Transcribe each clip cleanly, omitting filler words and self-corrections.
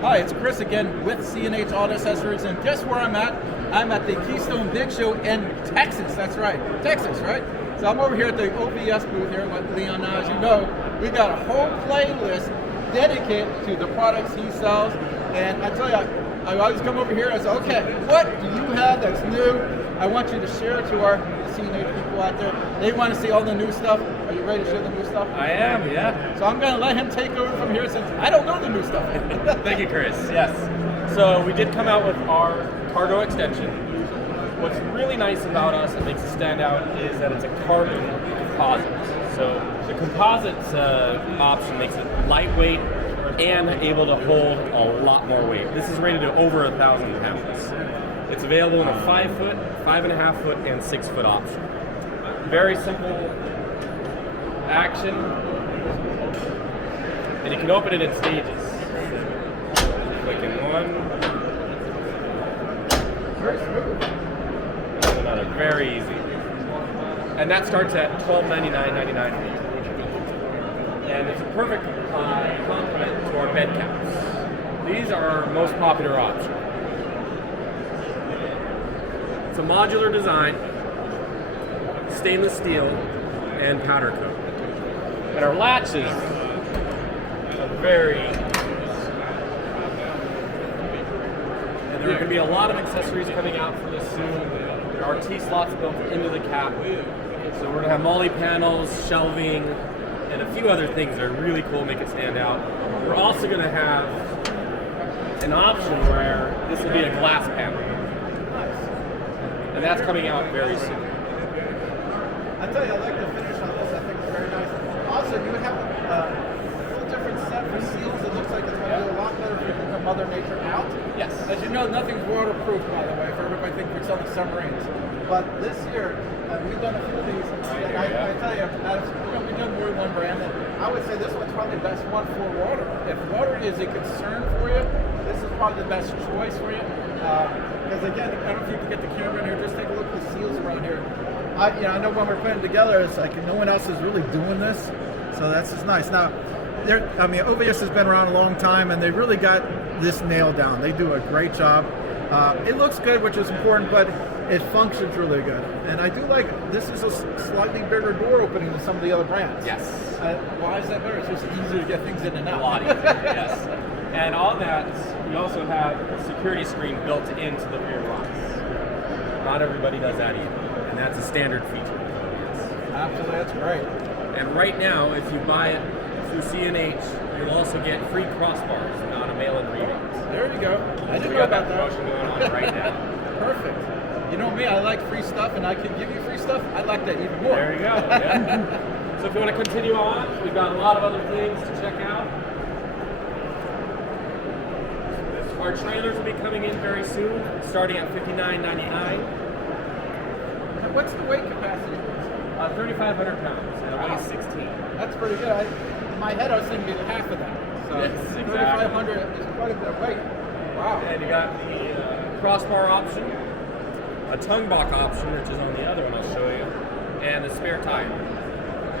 Hi, it's Chris again with C&H Auto Accessories, and guess where I'm at? I'm at the Keystone Big Show in Texas. That's right, Texas, right? So I'm over here at the OVS booth here with Leon. Now, as you know, we got a whole playlist dedicated to the products he sells, and I tell you, I always come over here and say, okay, what do you have that's new? I want you to share it to our C&H people out there. They want to see all the new stuff. Are you ready to share the new stuff? I am, yeah. So I'm going to let him take over from here since I don't know the new stuff. Thank you, Chris. Yes. So we did come out with our cargo extension. What's really nice about us that makes it stand out is that it's a carbon composite. So the composites option makes it lightweight and able to hold a lot more weight. This is rated to over 1,000 pounds. It's available in a 5 foot, 5.5 foot, and 6 foot option. Very simple action, and you can open it in stages. Click in one, and another, very easy. And that starts at $1299.99 for you. And it's a perfect complement to our bed caps. These are our most popular option. It's a modular design, stainless steel, and powder coat. And our latches are very, and there are going to be a lot of accessories coming out for this soon. There are T-slots built into the cap. So we're going to have MOLLE panels, shelving, and a few other things that are really cool, make it stand out. We're also going to have an option where this will be a glass panel. And that's coming out very soon. I tell you, I like the finish on this. I think it's very nice. Also, you have a little different set for seals. It looks like it's going to do a lot better if you can Mother Nature out. Yes. As you know, nothing's waterproof, by the way, for everybody thinks we're selling submarines. But this year, we've done a few of these. And I tell you, we've done more than one brand. And I would say this one's probably the best one for water. If water is a concern for you, this is probably the best choice for you. Because again, I don't know if you can get the camera in here, just take a look at the seals around here. I know when we're putting it together, it's like no one else is really doing this, so that's just nice. Now, OVS has been around a long time, and they really got this nailed down. They do a great job. It looks good, which is important, but it functions really good. And I do like, this is a slightly bigger door opening than some of the other brands. Yes. Why is that better? It's just easier to get things in and out. A lot easier, yes. And on that, we also have a security screen built into the rear locks. Not everybody does that either, and that's a standard feature. Absolutely, that's great. And right now, if you buy it through C&H, you'll also get free crossbars, not a mail-in rebate. There you go. I didn't We know got that about that. promotion going on right now. Perfect. You know me, I like free stuff, and I can give you free stuff. I like that even more. There you go. Yeah. So if you want to continue on, we've got a lot of other things to check out. Our trailers will be coming in very soon, starting at $59.99. What's the weight capacity? 3,500 pounds, and it weighs 16. That's pretty good. In my head, I was thinking half of that. So Yes, exactly. 3,500 is quite a bit of weight. Wow. And you got the crossbar option, a tongue block option, which is on the other one I'll show you, and a spare tire.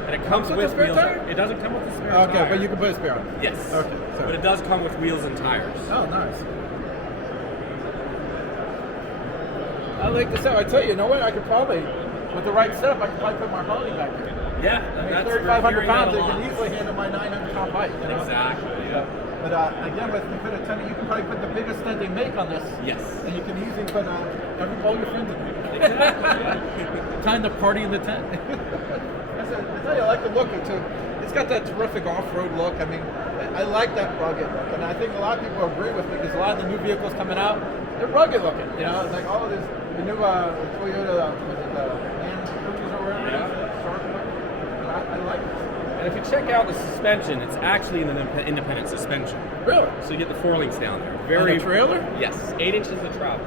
And it comes with with a spare wheels. tire? It doesn't come with a spare tire. Okay, but you can put a spare on. Yes. Okay. So. But it does come with wheels and tires. Oh, nice. I like this out. I tell you, you know what? I could probably, with the right setup, I could probably put my Harley back there. Yeah, I mean, that's 3,500 pounds, it it can easily handle my 900-pound bike. You know? Exactly. Yeah. But again, with the fit of 10, you can probably put the biggest tent they make on this. Yes. And you can easily put all your friends in there. Exactly. Time to party in the tent. I tell you, I like the look of it too. It's got that terrific off-road look. I mean, I like that rugged look, and I think a lot of people agree with me because a lot of the new vehicles coming out, they're rugged looking. You know, it's like all of this, the new Toyota, was it the Land Cruiser or whatever? Yeah. Shark look. I like it. And if you check out the suspension, it's actually an independent suspension. Really? So you get the four links down there. Very trailer? Yes, 8 inches of travel.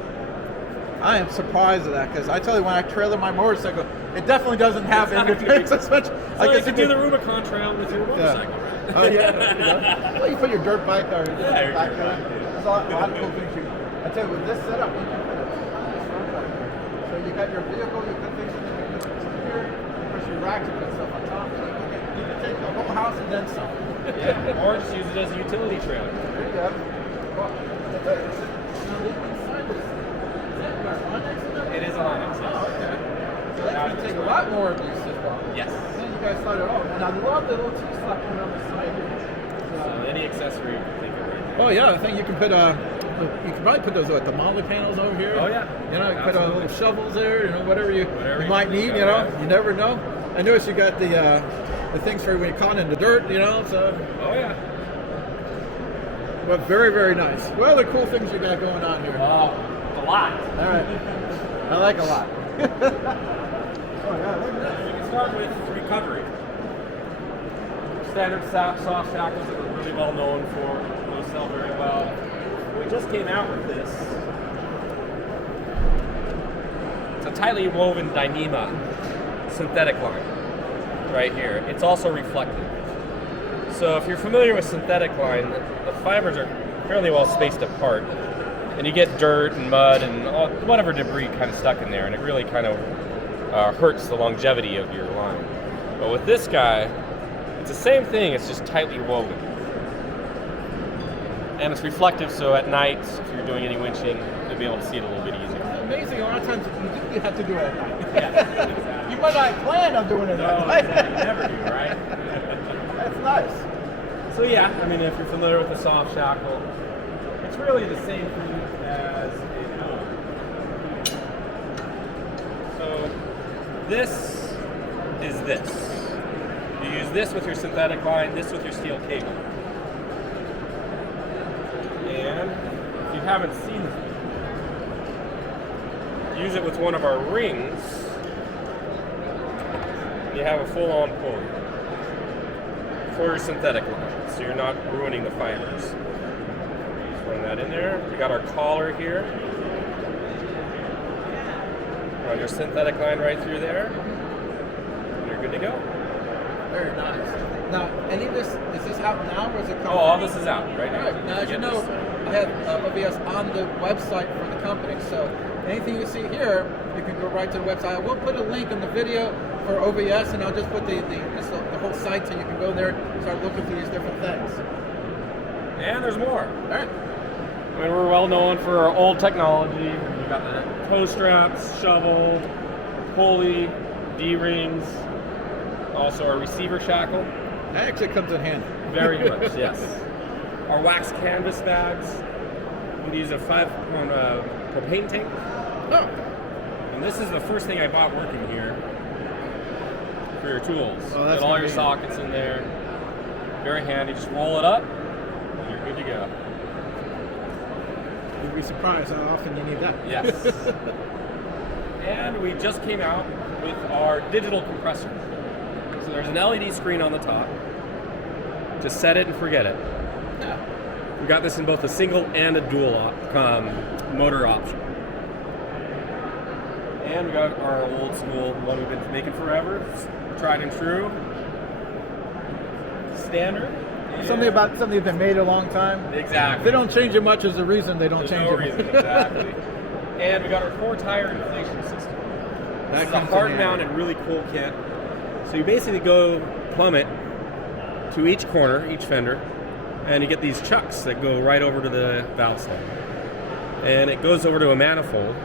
I am surprised at that because I tell you, when I trailer my motorcycle, it definitely doesn't have independent suspension. So you can do the Rubicon Trail with your motorcycle. Yeah. Oh yeah. Well, you put your dirt bike or Yeah, back there. There's a lot of cool things. I tell you, with this setup, you can put it front bike. So you got your vehicle, you put things in there, you put some here, you put your racks, you put stuff on top. So you can take the whole house and then some. Yeah. Or just use it as a utility trailer. There you go. car. Now, the inside is that Onyx? It is an Onyx, yes. Oh, okay. So that's going to take a lot more of these as well. Yes. And then you guys started off. And I love the little T-slot coming on the side here. So any accessory you can think of right there. Oh yeah, I think you can put you can probably put those the molly panels over here. Oh yeah. You know, you put little shovels there. You know, whatever you might need. think You of, know, yeah. you never know. I noticed you got the things for when you're caught in the dirt. You know, so. Oh yeah. But very, very nice. What other cool things you got going on here? A lot. All right. I like a lot. Oh yeah, look at that. You can start with recovery. Standard soft shackles that we're really well known for. Those sell very well. We just came out with this. It's a tightly woven Dyneema synthetic line right here. It's also reflective. So if you're familiar with synthetic line, the fibers are fairly well spaced apart, and you get dirt and mud and whatever debris kind of stuck in there, and it really kind of hurts the longevity of your line. But with this guy, it's the same thing, it's just tightly woven. And it's reflective, so at night, if you're doing any winching, you'll be able to see it a little bit easier. It's amazing. A lot of times you have to do it at night. Yeah, exactly. You might not plan on doing it at No, night. exactly. You never do, right? That's nice. So yeah, I mean, if you're familiar with the soft shackle, it's really the same thing as a boom. So this is this. You use this with your synthetic line, this with your steel cable. And if you haven't seen this, use it with one of our rings. You have a full-on pulley for your synthetic line, so you're not ruining the fibers. Just run that in there. We got our collar here. Run your synthetic line right through there, and you're good to go. Very nice. Now, any of this, is this out now or is it coming? Oh, all this is out right now. All right. Now, as you Get know, this. I have OBS on the website for the company, so anything you see here, you can go right to the website. I will put a link in the video for OBS, and I'll just put the whole site so you can go there and start looking through these different things. And there's more. All right. I mean, we're well known for our old technology. We've got the toe straps, shovel, pulley, D-rings, also our receiver shackle. That actually comes in handy. Very much, yes. Our wax canvas bags. We use a 5-pound propane tank. Oh. And this is the first thing I bought working here for your tools. Oh, that's Get all your convenient. sockets in there. Very handy. Just roll it up, and you're good to go. You'd be surprised how often you need that. Yes. And we just came out with our digital compressor. So there's an LED screen on the top. Just set it and forget it. We got this in both a single and a dual motor option. And we got our old school one we've been making forever, tried and true. Standard. Something that's been made a long time. Exactly. If they don't change it much, there's a reason they don't There's change no it. reason, exactly. And we got our 4-tire inflation system. This is a hard mounted, really cool kit. So you basically go plummet to each corner, each fender, and you get these chucks that go right over to the valve stem. And it goes over to a manifold.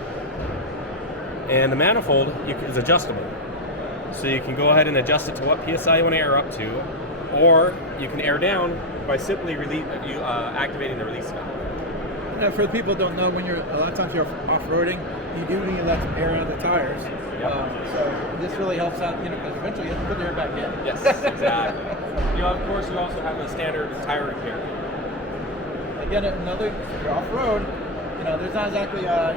And the manifold is adjustable. So you can go ahead and adjust it to what PSI you want to air up to, or you can air down by simply activating the release valve. Now, for the people who don't know, when a lot of times you're off-roading, you do need to let some air out of the tires. Yep. So this really helps out, because eventually you have to put the air back in. Yes, exactly. Of course, you also have the standard tire repair. Again, if you're off-road, there's not exactly a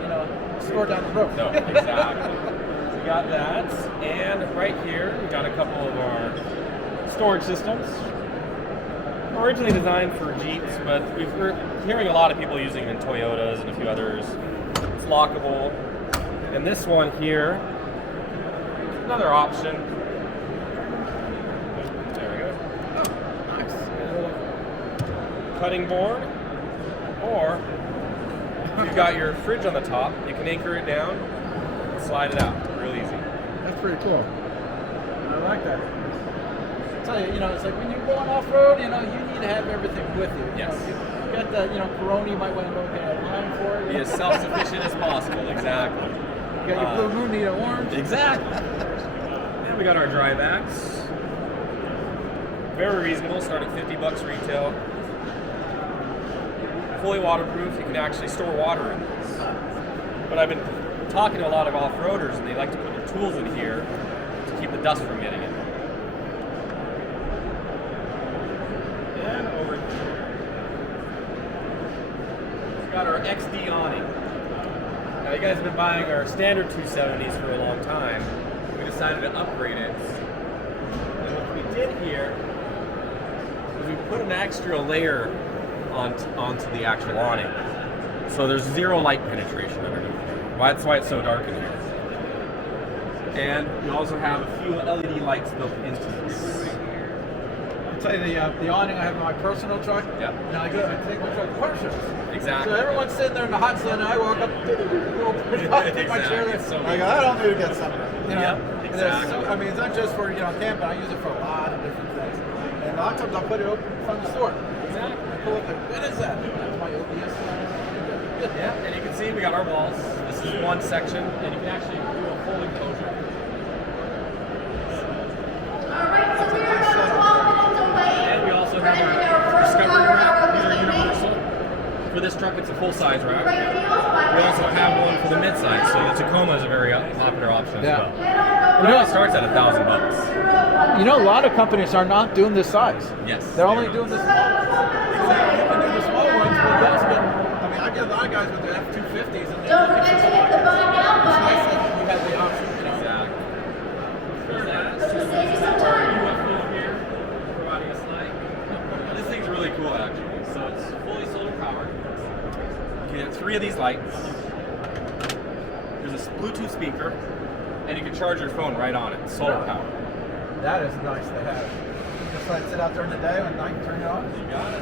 store down the road. No, exactly. So we got that, and right here we got a couple of our storage systems. Originally designed for Jeeps, but we're hearing a lot of people using it in Toyotas and a few others. It's lockable. And this one here, another option. There we go. Oh, nice. Cutting board, or if you've got your fridge on the top, you can anchor it down and slide it out real easy. That's pretty cool. I like that. I tell you, it's like when you're going off-road, you need to have everything with you. Yes. You get that, Corona you might want to look at a line for. Be as self-sufficient as possible, exactly. You got your blue moon, need an orange. Exactly. And we got our dry vacs. Very reasonable, start at $50 retail. Fully waterproof, you can actually store water in this. But I've been talking to a lot of off-roaders and they like to put their tools in here to keep the dust from getting in. And over here. We got our XD awning. Now you guys have been buying our standard 270s for a long time. We decided to upgrade it. And what we did here is we put an extra layer onto the actual awning. So there's zero light penetration underneath. That's why it's so dark in here. And we also have a few LED lights built into this. I'll tell you, the awning I have in my personal truck, Yeah. I take my truck to car shows. Exactly. So everyone's sitting there in the hot sun, and I walk up, take my chair there. It's so I go, I don't need to get something. Yep, And exactly. it's not just for camping. I use it for a lot of different things. And a lot of times I'll put it open from the store. Exactly. I pull up like, what is that? That's my OBS. Yeah, and you can see we got our walls. This is one section, and you can actually do a full enclosure. Alright, so we are about 12 minutes away. And we also have our Discovery rack. These are universal. For this truck, it's a full-size rack. We also have one for the mid-size, so the Tacoma is a very popular option as well. It only starts at $1,000. A lot of companies are not doing this size. Yes. They're only doing this small. You can do the small ones, but you also get, I get a lot of guys with the F-250s and Don't forget to hit the buy now it's nice button. that you have the option, Exactly. There's that. This will save you some time. UFO here, providing a slide. This thing's really cool, actually. So it's fully solar powered. You get 3 of these lights. There's a Bluetooth speaker, and you can charge your phone right on it. Solar powered. That is nice to have. Just let it sit out during the day, and at night you turn it on. You got it.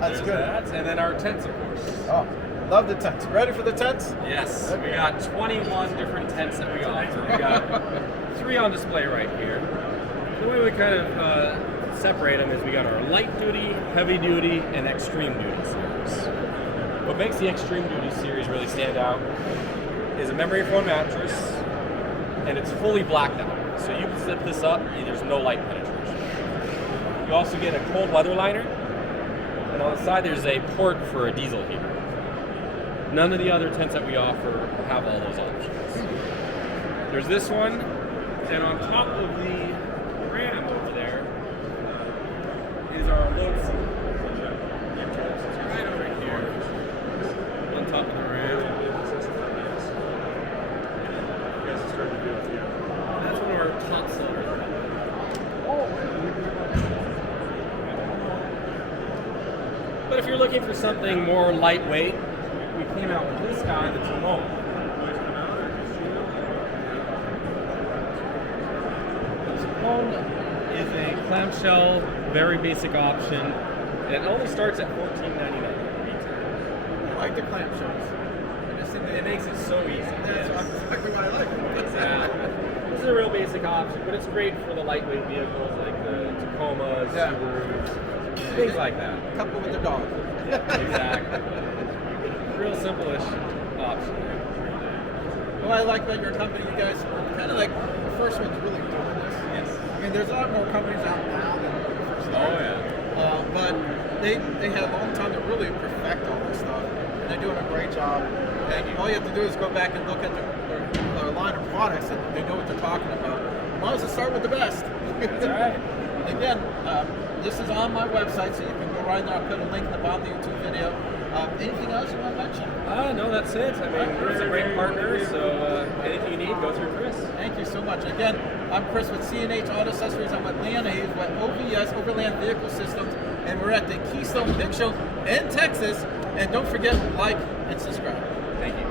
That's There's good. that. And then our tents, of course. Oh, love the tents. Ready for the tents? Yes, we got 21 different tents that we offer. We got 3 on display right here. The way we kind of separate them is we got our light duty, heavy duty, and extreme duty series. What makes the extreme duty series really stand out is a memory foam mattress, and it's fully blacked out. So you can zip this up, and there's no light penetration. You also get a cold weather liner, and on the side there's a port for a diesel heater. None of the other tents that we offer have all those options. There's this one, and on top of the Ram over there is our load seat. It's right over here, on top of the Ram. That's one of our top sellers. But if you're looking for something more lightweight, we came out with this guy, the Tacoma. The Tacoma is a clamshell, very basic option, and it only starts at $14.99. I like the clamshells. It makes it so easy. That's exactly what I like. Exactly. This is a real basic option, but it's great for the lightweight vehicles like the Tacomas, Yeah. Subarus, things like that. Couple with the dog. Exactly. Real simple-ish option. What I like about your company, you guys are kind of like the first ones really doing this. Yes. I mean, there's a lot more companies out now than when we first Oh started. yeah. But they had a long time to really perfect all this stuff, and they're doing a great job. And all you have to do is go back and look at their line of products, and they know what they're talking about. As long as they start with the best. That's right. Again, this is on my website, so you can go right there. I'll put a link in the bottom of the YouTube video. Anything else you want to mention? No, that's it. I mean, Chris is a great partner, so anything you need, go through Chris. Thank you so much. Again, I'm Chris with C&H Auto Accessories. I'm with Leon Hayes with OVS, Overland Vehicle Systems, and we're at the Keystone Big Show in Texas. And don't forget, like and subscribe. Thank you.